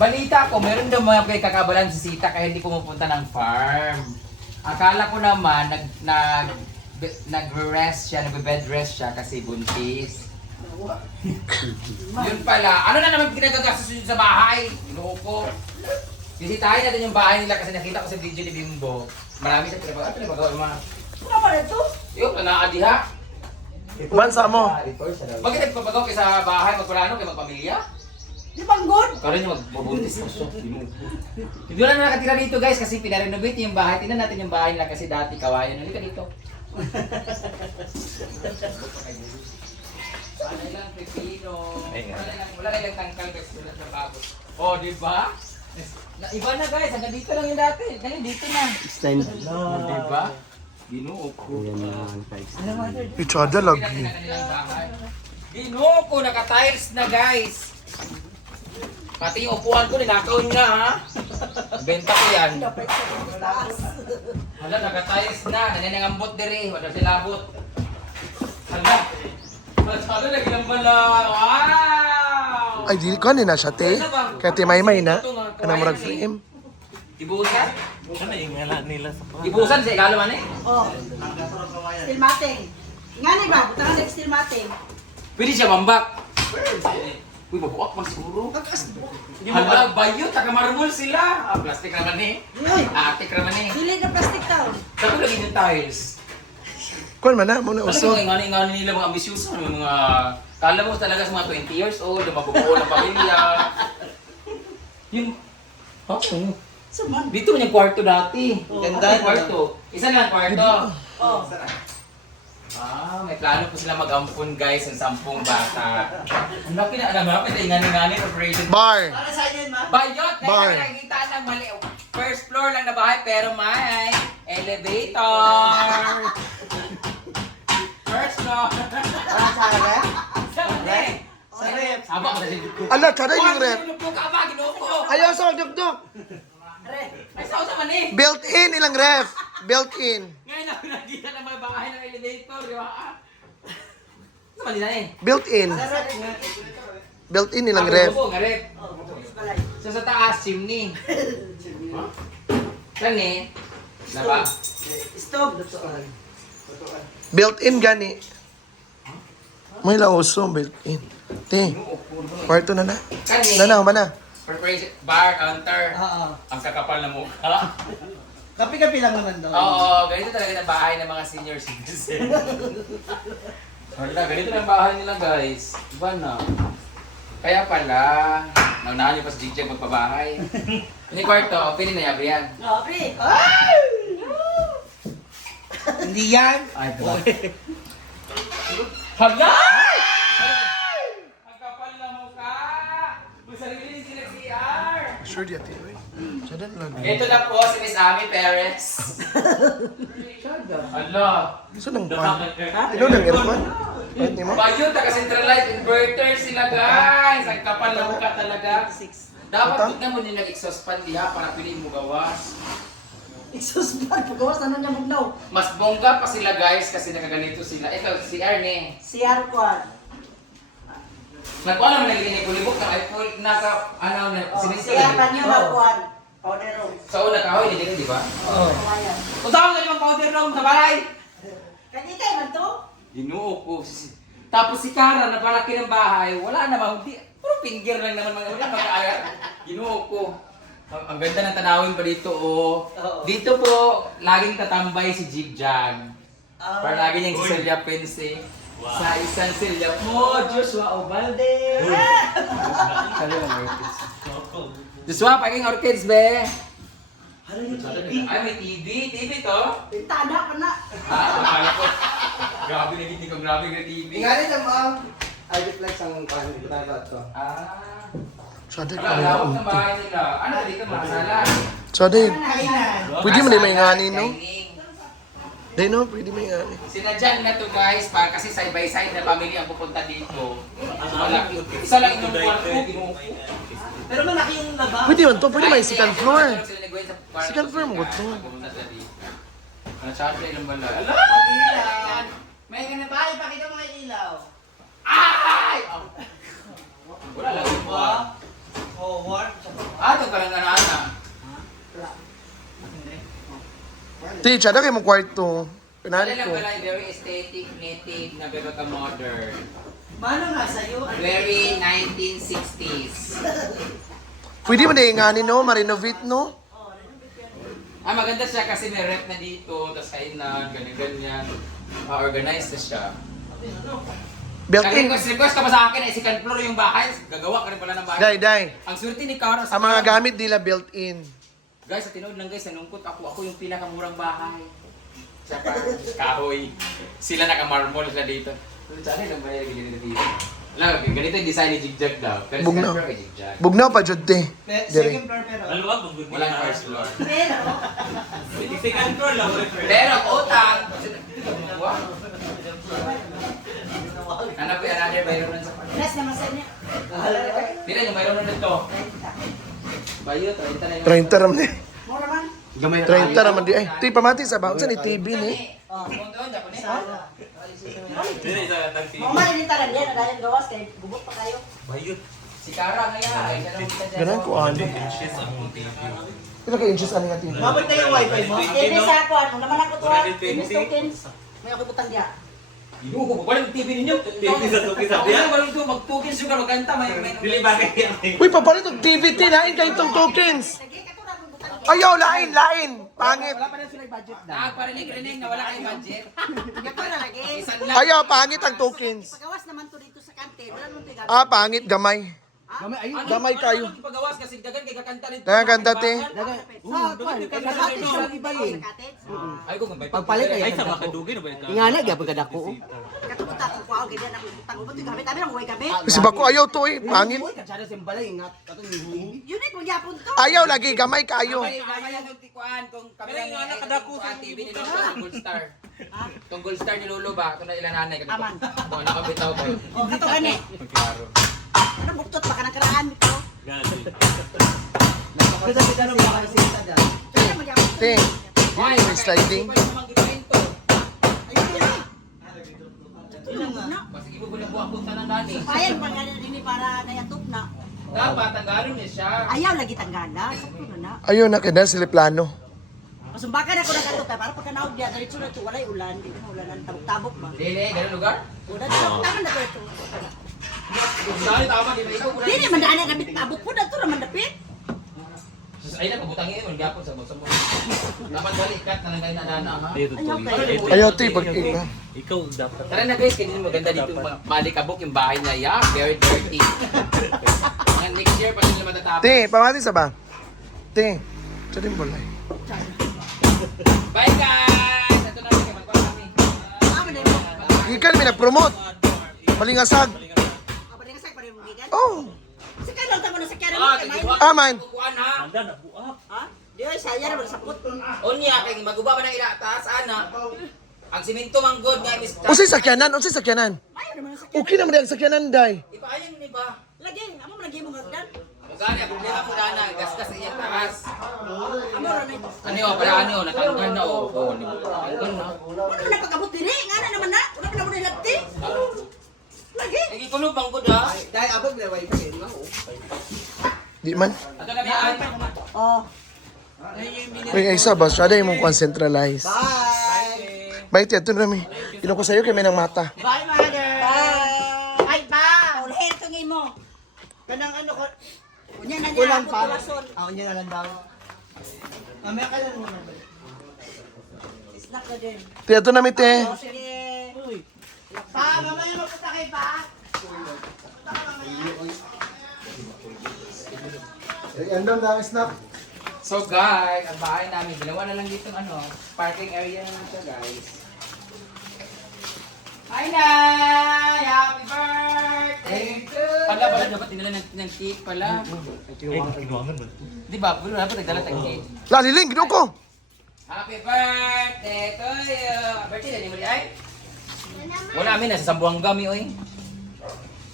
Balita ko, meron daw mga kakabalan si Sita kaya hindi pumupunta ng farm. Akala ko naman, nagre-rest siya, nagbe-bed rest siya kasi buntis. Yun pala. Ano na naman pinagagastos yun sa bahay? Inuupo. Bisitahin natin yung bahay nila kasi nakita ko sa video ni Bimbo. Marami sa pinapagawa yung mga... Ano pa rin to? Yung nanaadiha. Bansa mo. Bakit nagpapagawa kayo sa bahay? Magpalano kayo magpamilya? Di bang good? Karoon yung magbubuntis mo siya. Hindi na nakatira dito guys kasi pinarenovate yung bahay. Tingnan natin yung bahay nila kasi dati kawayan. Halika dito. Wala lang pepino. Wala lang tangkal guys. Wala sa babos. Oh, di ba? Iba na guys. Hanggang dito lang yung dati. Ngayon dito na. Extend. Di ba? Ginuo ko. Pichada lagi. Ginuo ko. Naka-tiles na guys. Pati yung upuan ko, ninakaw niya ha. Benta ko yan. Hala, naka-tiles na. Naninangambot diri. Wala silabot. Hala. Hala, lagi lang pala. Wow! Ay, di ko na siya, te. Kaya te may na. Kanang murag frame. Ibusan? Ano yung ngala nila sa pang? Ibusan sa ikalo man eh. Oh. Steel matting. Nga ni ba? Butangan ng steel matting. Pwede siya mambak. Uy, mabuak man siguro. Hala, bayo, taga-marmol sila. Plastic naman eh. Uy, Atik naman eh. dili na plastic tao. Saan ko lagi yung tiles? Kuan man na, muna Alam mo uso. yung ingani nila mga ambisyoso, mga kala mo talaga sa mga 20 years old, mabubuo ng pamilya. Yung, Suman. dito man yung kwarto dati. Ganda, Yung kwarto. Isa lang kwarto. Oh. May plano po sila mag-ampun guys ng 10 bata. Ang laki na, alam mo, ingani operation. Bar. Para sa inyo, ma? Bayot! Bar. Kaya nakikita ng mali. First floor lang na bahay pero may elevator. First floor. Sa rep? Sa mali. Sa rep. Aba ka na dito. Ala, tsada yung rep. Ano ka ba? Ginoo ko. Ayaw sa dugdug. Ay, sao sa mani? Built-in ilang ref. Built-in. Ngayon ako nakikita ng mga bahay ng elevator, di ba? Sa mali na eh. Built-in. Sa rep nga. Built-in ilang ref. Nga rep. Oh, balay. So sa taas, chimney. Saan eh? Laba. Stove. Built-in gani. May lauso, built-in. Te, kwarto na na. Kani. Na ba na? Preparation, bar, counter. Oo. Ang kakapal na mukha. Kapi-kapi lang naman doon. Oo, ganito talaga na bahay ng mga senior citizen. Wala, ganito na ang bahay nila guys. Iba na. Kaya pala, naunahan niyo pa sa Jigjag magpabahay. Ini kwarto, opening na yabi yan. Oh, pre. Hindi yan. Ay, diba? Hala! Ang kapal na mukha! May sarili din sila CR! Sure di ate. Tsada lagi. Ito na po si Miss Ami Perez. Hala! Saan ang pan? Ilo ng aircon? Kahit ni mo? Bayo, taga-centralized inverter sila guys! Ang kapal na mukha talaga. Dapat Ito? tignan mo din nag-exhaust fan diha para piliin mo gawas. Exhaust fan. Pagawas na niya magnaw. Mas bongga pa sila guys kasi nakaganito sila. Ito, si Arne. CR quad. Nagkuha naman nagiging ni Kulibok na ay full naka ano na Oh, sinisig. CR pa niya magquad. Powder room. Sa una kahoy ni di ba? Oo. Kawayan. Usaw na yung powder room sa balay. Kanita man to? Ginuo ko. Tapos si Kara na palaki ng bahay, wala naman hindi. Puro finger lang naman mga wala mag-aayat. Ginuo ko. Ang ganda ng tanawin pa dito oh. Dito po laging tatambay si Jigjag. Para lagi niyang sisalyapin si sa isang silyap mo, Joshua Obalde. Kali ang orchids. Joshua, paging orchids, be. Ano yung TV? Ay, may TV. TV to. Pintada pa na. Akala ko. Grabe na hindi ko grabe na TV. Ingani lang ba? Ay, reflex ang private to. Ah. Tsada Wala, ka na lawak ng unti. bahay nila. Ano, dito makasala. Tsada yun. Kainan. Pwede mo din may ngani, no? Dining. Di no, pwede may ngani. Sinadyan na to guys, para kasi side by side na family ang pupunta dito. Malaki. Isa lang yung kwarto, ginuko. Pero malaki yung labas. Pwede man to, pwede may second floor. Second Second floor mo to. Ano sa atin ilang bala? Ala! Ilaw. May ganun pa, ipakita mo kay ilaw. Ay! Wala lang yung Ba? Oh, warm. Ato ka lang na. Ti, tsada kayo mong kwarto. Wala Pinali lang ko. pala, very aesthetic, native, na pero ka modern. Mano nga sa'yo? Very 1960s. Pwede mo na inganin, no? Ma-renovate, no? Maganda siya kasi may rep na dito, tapos kainan, ganyan-ganyan. Organized na siya. Built-in. Request ka pa sa akin, second floor yung bahay, gagawa ka rin pala ng bahay. Day. Ang swerte ni Cara sa Ang mga gamit nila built-in. Guys, sa tinood lang guys, nanungkot ako yung pinakamurang bahay. Siya pa, kahoy. Sila naka-marmol sila dito. Sana lang ba yung ganito dito? Alam, ganito yung design ni Jigjag daw. Pero Bugnaw. second floor kay Jigjag. Bugnaw pa, Jod, te. Dire. floor pero. Walang first floor. Pero, Second floor lang. Pero utang! Wow! Hanap ko yung another Byron sa last naman sa niya. Dila yung Byron nito. Bayo, 30 na yung... 30 raman, eh. Mo naman. 30 raman, di. Ay, ti, pamati sa baon sa ni TV, ni. Mo man ini taran yan, dahil gawas kay gubot pa kayo. Si Cara ngayon. Ganun ko, ano. Ito kay inches, ano nga, TV? Mabot na yung wifi mo? Ini sa ako, ano naman ako to. Ini tokens. May ako butang diya. Inuho ko, walang TV ninyo. TV sa tukis sa diya? Walang ito, mag-tokens yung magkanta. Dili ba kayo? Uy, papalit ang TV, te. Lain kayo itong tokens. Sige, kato na akong butang diya. Ayaw, lain. Pangit. Wala pa na sila budget na. Parinig na wala kayong budget. Gato na lagi. Isan lang. Ayaw, pangit ang tokens. Pagawas naman to dito sa kante. Wala naman to gamit. Pangit, gamay. Gamay kayo. Ano pagawas kasi dagan kay kakanta nito. Dagan kanta, te. Ay ko mabay. Pagpalit ay Ay, sa makadugin na ba ito? ingana gyapon kada ko. Katubuta ko kuha ganyan ako butang ubot yung gamit. Abi lang huwag gamit. Kasi bako ayaw to, eh. Pangit. Katsada simbalay ingat katong ni. Yun eh, kung yapon to. Ayaw lagi, gamay kayo. Kaya yung tikuan kung kami lang nakadako sa TV ni Lolo sa Gold Star. Tong Gold Star ni Lolo ba? Ito na ilan nanay ka dito. Aman. Kung nakabitaw ba? O, kato gani. Klaro. Ano buktot baka nakaraan nito. Kada kita no mga sinta da. Kaya magyapon to. Te, yun yung sliding. Ayun yun. Tulong na. Kasi ibo ko lang buwak kung tanan nani. Payan pa ganyan din para nayatop na. Dapat tanggalin niya siya. Ayaw lagi tanggala. Sakto na na. Ayaw na, kaya sila plano. Masumbakan ako na katop para pagkanaog diya diretso na to walay ulan, di mo ulan tabok-tabok ba. Dili, ganun lugar? Ulan tama na to. Dali tama di ba ikaw? Dili man daan na abot po na to naman dapit. Ay na pabutangin mo gyapon sa mo. Dapat balikat na lang kayo na dana ha. Ayaw kayo. Ayaw, te, pag ika. Ikaw dapat. Tara na guys, kasi maganda dito malikabok yung bahay niya. Yeah, very dirty. Mga next year pa nila matatapos. Te, pamati sa ba? Te, tsada yung bulay. Bye guys! Ito na lang kayo magpapakami. Ah, man mo. Ikan, may nag-promote. Malingasag. Abali nga sa pare mo gigan. Oh, Sa kanang tamo na sa kanang Ah, kay kaya may. man. kukuan ha. Anda na buak. Ha? Di ay saya ra sapot. Unya kay maguba ba ng ila taas ana. Ang simento manggod nga Mr. Unsay sakyanan? Mayo naman sa Okay naman yung sakyanan, day. Ipaayang ni ba? lagi. Amo man lagi mo ngagdan. O gani ang problema mo dana, gasgas sa iyang taas. Amo ra na ito. Ano yung pala ano, natanggal na o. Natanggal na. Wala na pagabot diri, ngana naman na. Wala na mo nilati. Lagi. Ay, ikulo manggod ha. Dai abot na wifi mo. Di man. Ato na biyan. Oh. Uy, ay isa ba? Tsada yung mong centralize. Bye. Bait, ito na mi. Ino ko sa'yo kay may nang mata. Bye mother. Bye. Ay pa. Ulher to mo. Kanang ano ko. Unya na niya Kulang ako pa. tulason. Unya na lang daw. Mamaya ka lang muna. Snack ka din. Te, ito na mi, te. Oh, sige. Pa, mamaya magpunta kay pa. Andam na ang snap. So guys, ang bahay namin, ginawa na lang dito ano, parking area na siya guys. Hi Nay! Happy birthday! Pala pala dapat dinala ng cake pala. Kinuangan ba? Di ba? Pulo dapat nagdala ng cake. Laliling, gino ko. Happy birthday to you! Birthday na ni mo di ay? Wala amin, nasa Sambuanga mi oy.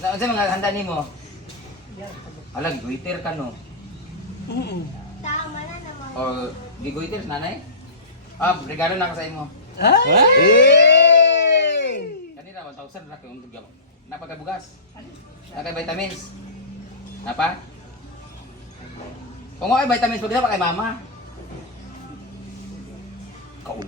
Ano sa mga handa ni mo? Alag, waiter ka no? O, di waiter nanay? Regalo na ka sa imo. Kanina, 1,000 na kayo tugyaw. Napagkabugas? Napay vitamins? Napa? Kung ay vitamins pag pa kay mama. Kaulo.